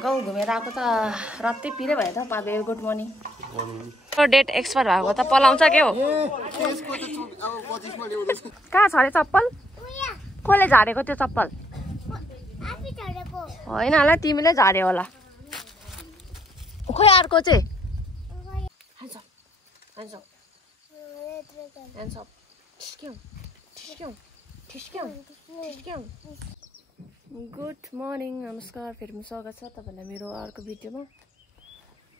गाउँ घुमेर आएको त रातै पिरे भयो त पाबे गुड मर्निङ डेट एक्सपायर भएको त पलाउँछ के हो कहाँ छ अरे चप्पल कसले झारेको त्यो चप्पल होइन होला तिमीले झार्यो होला खोइ अर्को चाहिँ गुड मर्निङ नमस्कार फेरि पनि स्वागत छ तपाईँलाई मेरो अर्को भिडियोमा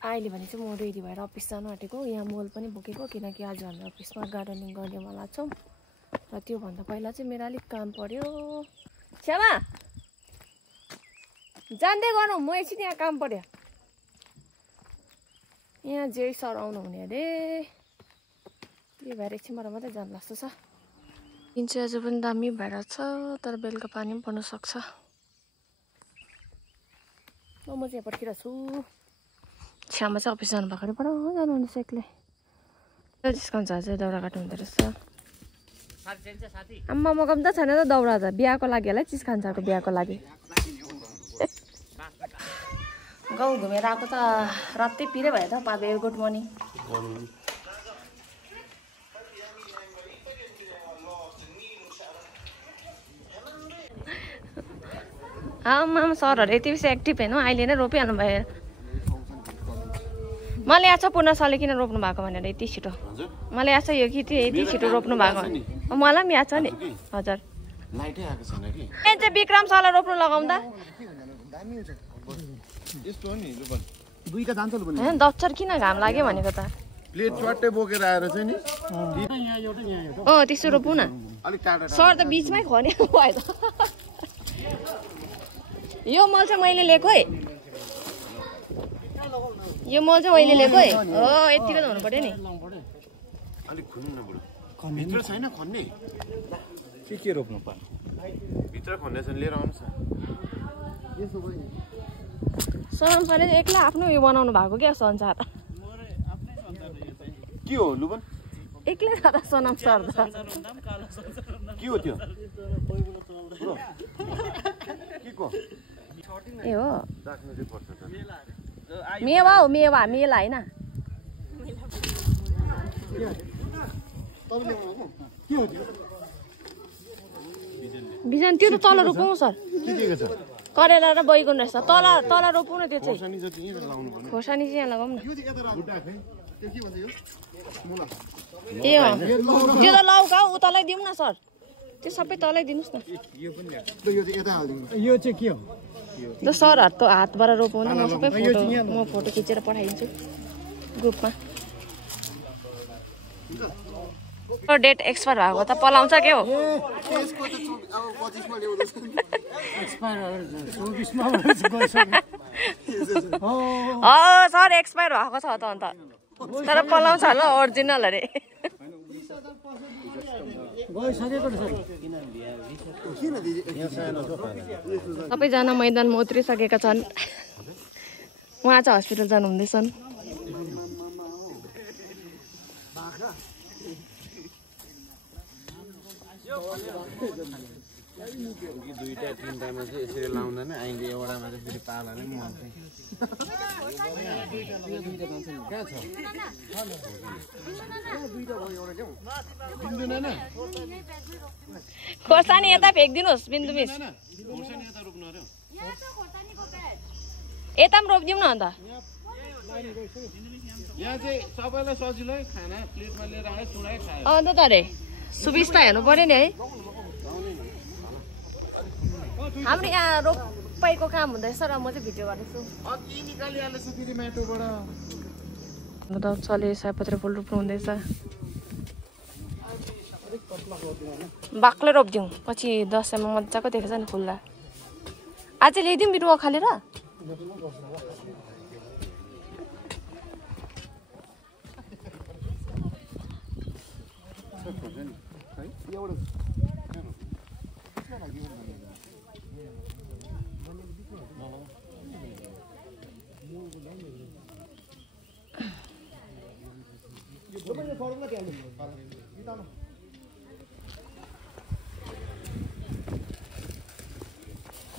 अहिले भने चाहिँ म रेडी भएर अफिस जानु आँटेको यहाँ मोल पनि बोकेको किनकि आज हाम्रो अफिसमा गार्डनिङ गर्नेवाला छौँ र त्योभन्दा पहिला चाहिँ मेरो अलिक काम पर्यो छ्यामा जान्दै गर्नु म एकछिन यहाँ काम पर्यो यहाँ जे सर आउनुहुने अरे त्यही भएर एकछिनबाट मात्रै जानु जस्तो छ दिन चाहिँ अझ पनि दामी भएर छ तर बेलुका पानी पनि पर्न सक्छ म चाहिँ यहाँपट्टि छु छ्यामा चाहिँ अफिस जानु भएको अरे पर जानुहुँदैछ एक्लै डिस्काउन्ट छ चाहिँ दाउरा काट्नु हुँदो रहेछ आम्मा मकम त छैन त दाउरा त बिहाको लागि होला चिज खान्छको बिहाको लागि गाउँ घुमेर आएको त रातै पिरे भयो त पाबे गुड मर्निङ आमा सरहरू यति बेसी एक्टिभ होइन अहिले नै रोपिहाल्नु भयो मलाई याद छ पूर्ण सरले किन रोप्नु भएको भनेर यति छिटो मलाई याद छ यो कि यति छिटो रोप्नु भएको मलाई पनि याद छ नि हजुर चाहिँ विक्रम सरलाई रोप्नु लगाउँदा दप्चर किन घाम लाग्यो भनेको त प्लेट चट्टै बोकेर आएर चाहिँ नि त्यसो रोपौँ न सर त बिचमै खने भयो त यो मल चाहिँ मैले लिएको है यो मल चाहिँ मैले लिएको है हो यतिको त हुनु पर्यो नि अलिक खुन्नु न बरु भित्र छैन खन्ने के रोप्नु पर्ने भित्र खन्ने छैन लिएर आउनुहोस् न सनम सरले एक्लै आफ्नो उयो बनाउनु भएको क्या संसार के हो लुबन एक्लै छ त सनम सर त के हो त्यो के को ए हो राख्नु चाहिँ पर्छ त मेवा हो मेवा मेला होइन बिजन त्यो त तल रोपौँ सर के दिएको छ करेला र बैगुन रहेछ तल तल रोपौँ न त्यो चाहिँ खोर्सानी जति यहाँ लाउनु पर्ने खोर्सानी चाहिँ यहाँ लगाउँ न ए हो त्यो त लौका हो तलै दिउँ न सर त्यो सबै तलै दिनुहोस् न यो चाहिँ के हो ल सर हातबाट रोपौँ न म सबै फोटो खिचेर पठाइदिन्छु ग्रुपमा डेट एक्सपायर भएको त पलाउँछ के हो सर एक्सपायर भएको छ त अन्त तर पलाउँछ होला ओरिजिनल अरे सबैजना मैदानमा उत्रिसकेका छन् उहाँ चाहिँ हस्पिटल जानु हुँदैछन् दुईटा तिनटामा चाहिँ यसरी लाउँदा नै अहिले एउटामा चाहिँ फेरि पाला नै मर्छ कहाँ छ खोर्सानी यता फ्याँकिदिनुहोस् बिन्दु मिस यता पनि रोपिदिउँ न अन्त यहाँ चाहिँ सबैलाई सजिलो खाना प्लेटमा लिएर आयो चुडाइ खायो अन्त त अरे सुविस्ता हेर्नु पर्यो नि है हाम्रो यहाँ रोपाइको काम हुँदैछ र म चाहिँ भिडियो गर्दैछु चले सयपत्री फुल रोप्नु हुँदैछ बाक्लै रोपिदिउँ पछि दसैँमा मजाको देखेछ नि फुल्दा आज ल्याइदिउँ बिरुवा खालेर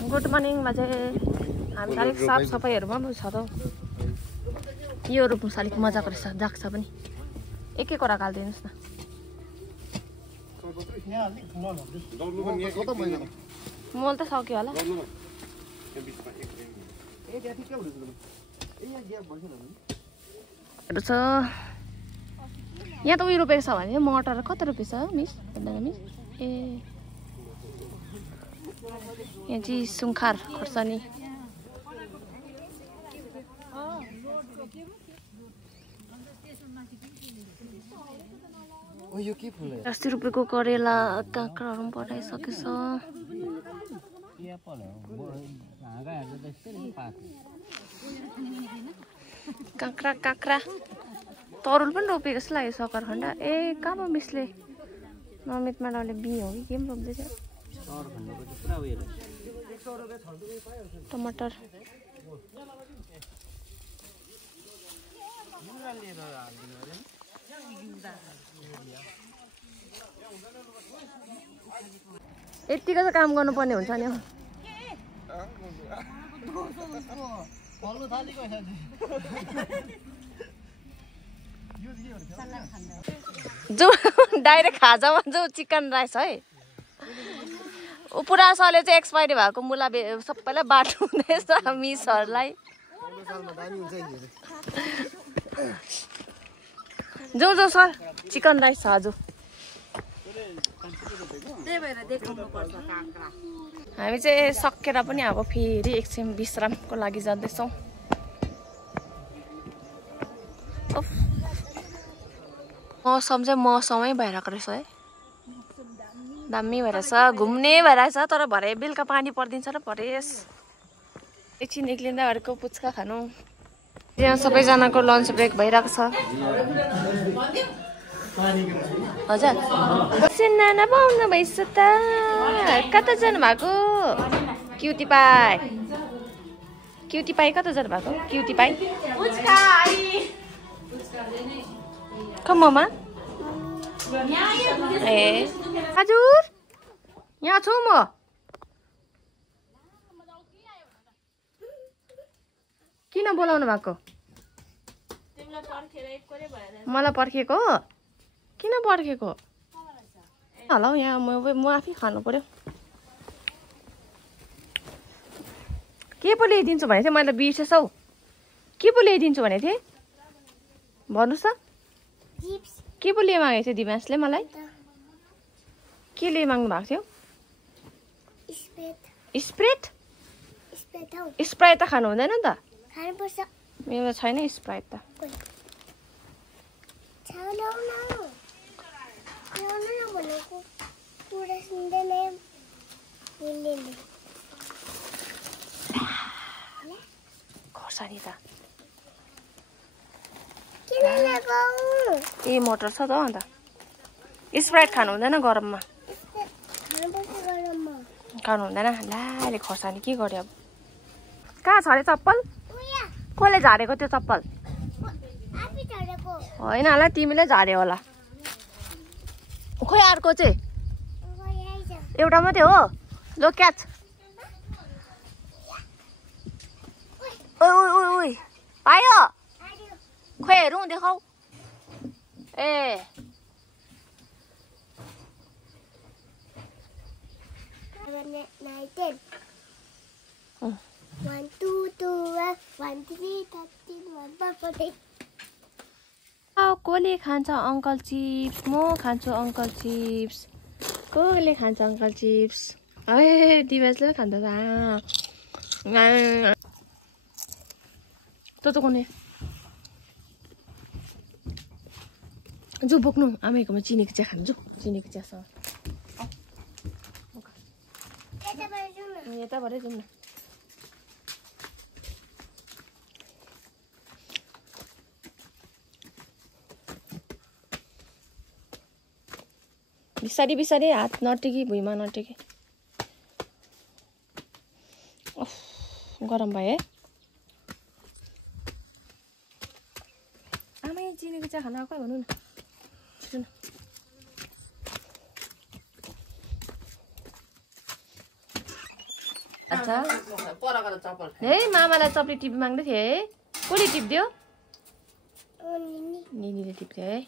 गुड मर्निङमा चाहिँ हामी अलिक साफ सफाइहरूमा पनि छ त यो रोप्नु अलिक मजाको रहेछ जाग्छ पनि एक एकवटा हालिदिनुहोस् न मल त सक्यो होला छ यहाँ त उयो रोपेको छ भने मटर कति रुपियाँ छ मिस भन्दैन मिस ए यहाँ चाहिँ सुङ्खार खोर्सानी यो के फुल 80 रुपियाँको करेला काँक्राहरू पनि पठाइसकेछ काँक्रा काँक्रा तरुल पनि रोपेको जस्तो लाग्यो सकरखण्ड ए कहाँ पो मिसले नमित म्याडमले बिउ हो कि के पनि रोप्दै थियो टमाटर यतिको चाहिँ काम गर्नुपर्ने हुन्छ नि जो डाइरेक्ट खाजामा जो चिकन राइस है पुरा सरले चाहिँ एक्सपायरी भएको मुला सबैलाई बाटो हुँदैछ मिसहरूलाई जो जो सर चिकन राइस छ आज हामी चाहिँ सकेर पनि अब फेरि एकछिन विश्रामको लागि जाँदैछौँ मौसम चाहिँ मौसमै भइरहेको रहेछ है दामी भइरहेछ घुम्ने भइरहेछ तर भरे बेलुका पानी परिदिन्छ र परेस एकछिन निक्लिँदा घरको पुच्का खानु यहाँ सबैजनाको लन्च ब्रेक भइरहेको छ हजुर सिन्ना पाउनु भइस त कता जानु भएको क्युटी पाई कता जानु भएको क्युटी पाई कममा ए हजुर यहाँ छु म किन बोलाउनु भएको मलाई पर्खेको किन पर्खेको होला हौ यहाँ म आफै खानु पर्यो के पो ल्याइदिन्छु भनेको थिएँ मैले बिर्सेछ हौ के पो ल्याइदिन्छु भनेको थिएँ भन्नुहोस् त के पो लिए मागेको थियो दिमासले मलाई के लिए माग्नु भएको थियो स्प्राइट स्प्राइट त खानु हुँदैन नि त मेरो छैन स्प्राइट त खोर्सानी त ए मोटर छ त अन्त स्प्राइट खानु हुँदैन गरममा खानु हुँदैन ला अहिले खोर्सानी के गर्यो अब कहाँ छ अरे चप्पल कसले झारेको त्यो चप्पल होइन होला तिमीले झार्यो होला खोइ अर्को चाहिँ एउटा मात्रै हो लो क्याच ओइ पायो खोइ हेरौँ देखाऊ ए कसले खान्छ अङ्कल चिप्स म खान्छु अङ्कल चिप्स कसले खान्छ अङ्कल चिप्स है दिवासले खान्छ त कुनै जो बोक्नु आमाकोमा चिनीको चिया खानु जो चिनीको चियासँग यताबाटै जाउँ न बिस्तारी बिस्तारी हात नटेकी भुइँमा नटेकी गरम भयो है आमै चिनीको चिया खान आएको भनौँ न सुन अच्छा है मामालाई चप्ली टिपी माग्दै थियो है कसले टिप्दियो निनीले टिप्थ्यो है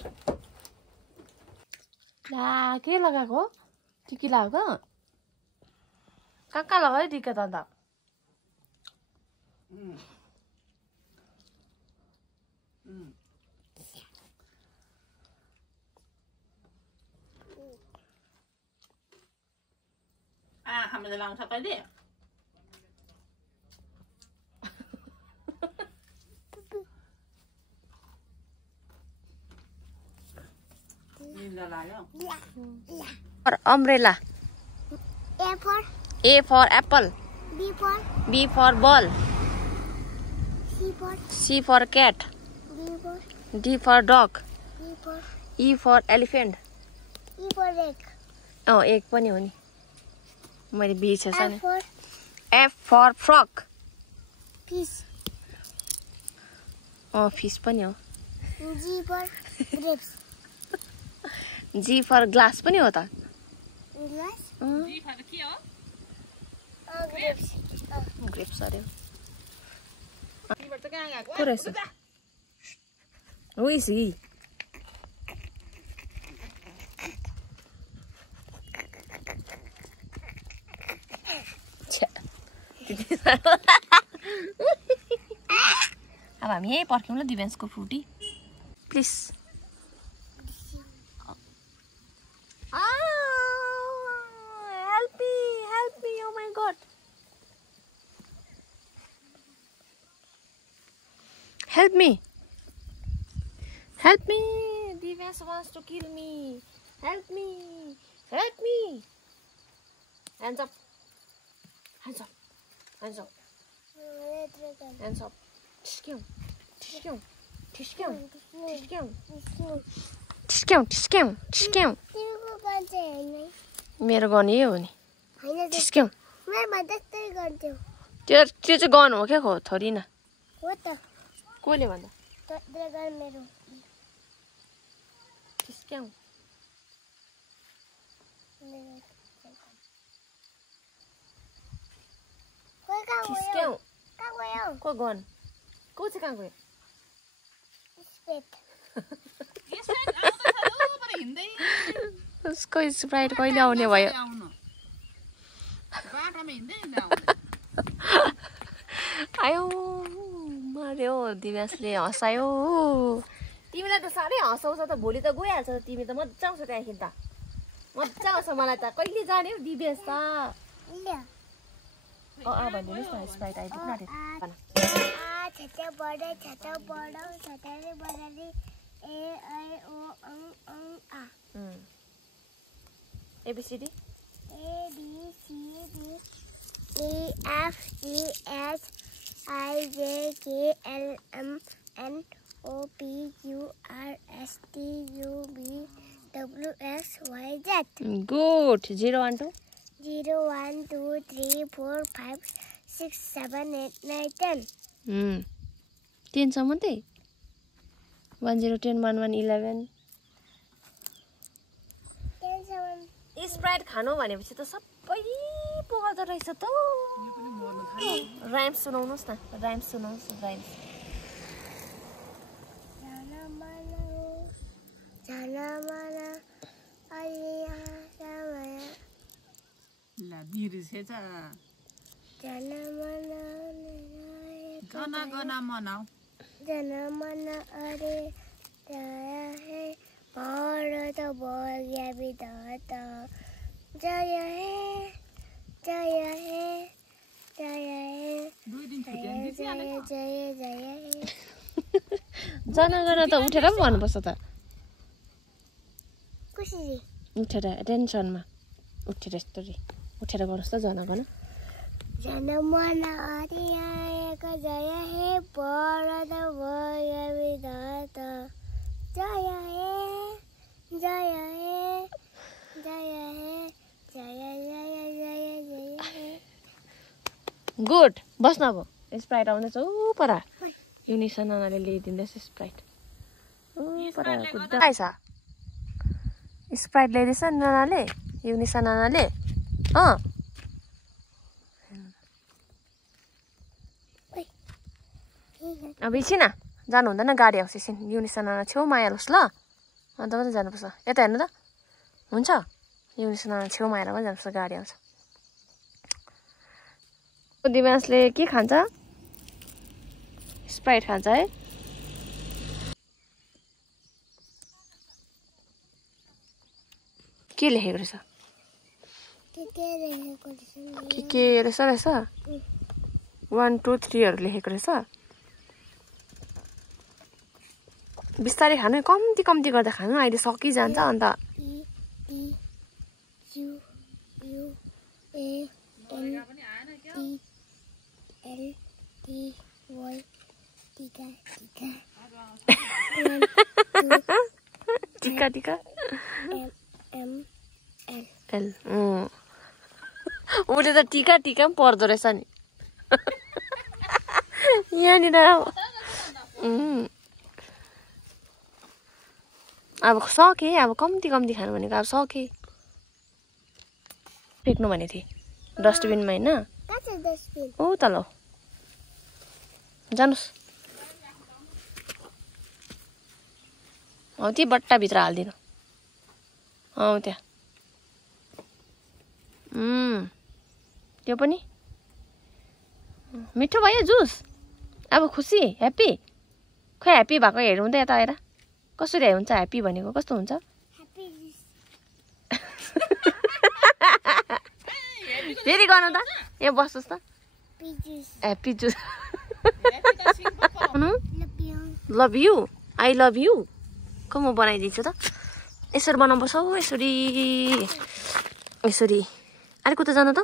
ला के लगाएको टिकी लगाएको कहाँ लगायो टिका त अन्त हामीले लाउँछ कहिले umbrella A for apple B for ball C for cat D for dog E for elephant oh egg पनि हो नि मैले बिर्सेछ नि F for frog oh fish पनि हो G for glass पनि हो त grapes अरे को रहेछ Who is he? अब हामी यही पर्ख्यौँ ल दिव्यान्सको Frooti please help me oh my god help me Divyans wants to kill me help me hands up ठिस्क्याउ मेरो गन यही हो नि ठिस्क्याउ त्यो चाहिँ गन हो क्या थोरी न कसले भन्दा ठिस्क्याउ को गन को चाहिँ कहाँ गयो उसको स्प्राइट कहिले आउने भयो आयो मर्यो दिव्यासले हँसायो तिमीलाई त साह्रै हँसाउँछ त भोलि त गइहाल्छ त तिमी त मजा आउँछ त्यहाँदेखि त मजा आउँछ मलाई त कहिले जाने हौ दिव्यास त भनिदिनुहोस् न स्प्राइट आइपुग्नु ABCD EFGHIJKLMNOPQRSTUVWXYZ Good 0 1 2 0 1 2 3 4 5 6 7 8 9 10 10 सम्म त्यही 1 0 10 1 1 11 स्प्राइट खानु भनेपछि त सबै पुग्दो रहेछ त राइम्स सुनाउनुहोस् न राइम्स भारत भाग्य विधाता जय हे जय हे जय हे जय जनगण त उठेर पनि भन्नुपर्छ त कसरी उठेर टेन्सनमा उठेर यस्तरी उठेर गर्नुहोस् त जनगण जनमन हरियाएको जय हे भारत भाग्य विधाता जय हे जय हे जय हे जय गुड बस्न अब स्प्राइट आउँदैछ ऊ पर युनिसा नानाले ल्याइदिँदैछ स्प्राइट ऊ पर कुद्दैछ स्प्राइट ल्याइदिएछ नानाले युनिसा नानाले अब एकछिन जानु हुँदैन गाडी आउँछ एकछिन युनिसन छेउमा आइहाल्नुहोस् ल अन्त मात्रै जानुपर्छ यता हेर्नु त हुन्छ युनिसन छेउमा आएर मात्रै जानुपर्छ गाडी आउँछ दिमासले के खान्छ स्प्राइट खान्छ है के लेखेको रहेछ के रहेछ 1 2 3 हरू लेखेको रहेछ बिस्तारै खानु कम्ती गर्दा खानु अहिले सकिजान्छ अन्त टिका एल उसले त टिका पनि पर्दो रहेछ नि यहाँनिर अब सके अब कम्ती खानु भनेको अब सके फेक्नु भनेको थिएँ डस्टबिनमा होइन ओ तल जानुहोस् त्यही बट्टाभित्र हालिदिनु त्यहाँ त्यो पनि मिठो भयो जुस अब खुसी ह्याप्पी खै ह्याप्पी भएको हेरौँ त यता आएर कसरी हुन्छ ह्याप्पी भनेको कस्तो हुन्छ फेरि गर्नु त ए बस्नुहोस् त happy juice love you I love you को म बनाइदिन्छु त यसरी बनाउनुपर्छ हौ यसरी अर्को त जानु त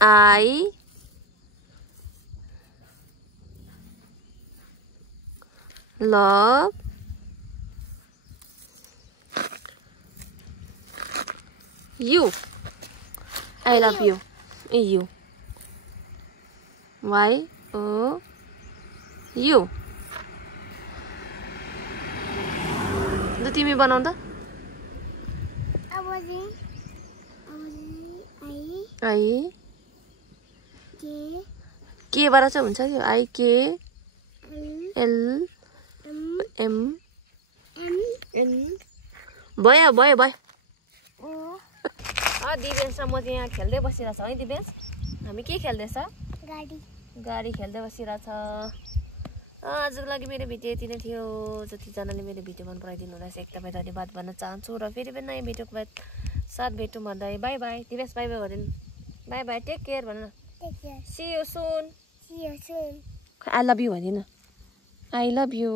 I love you I love you you Y O U ल तिमी बनाउ त आई के बाट चाहिँ हुन्छ कि आई के एल एम एन भयो दिव्यान्स र म चाहिँ यहाँ खेल्दै बसिरहेछ है दिव्यान्स हामी के खेल्दैछ गाडी खेल्दै बसिरहेछ आजको लागि मेरो भिडियो यति नै थियो जतिजनाले मेरो भिडियो मन पराइदिनु हुँदैछ एकदमै धन्यवाद भन्न चाहन्छु र फेरि पनि नयाँ भिडियोको बाद साथ भेटौँ भन्दै bye bye Divyansh bye bye गरिदिनु बाई बाई टेक केयर भन see you soon I love you भनिदिनु आई लभ यू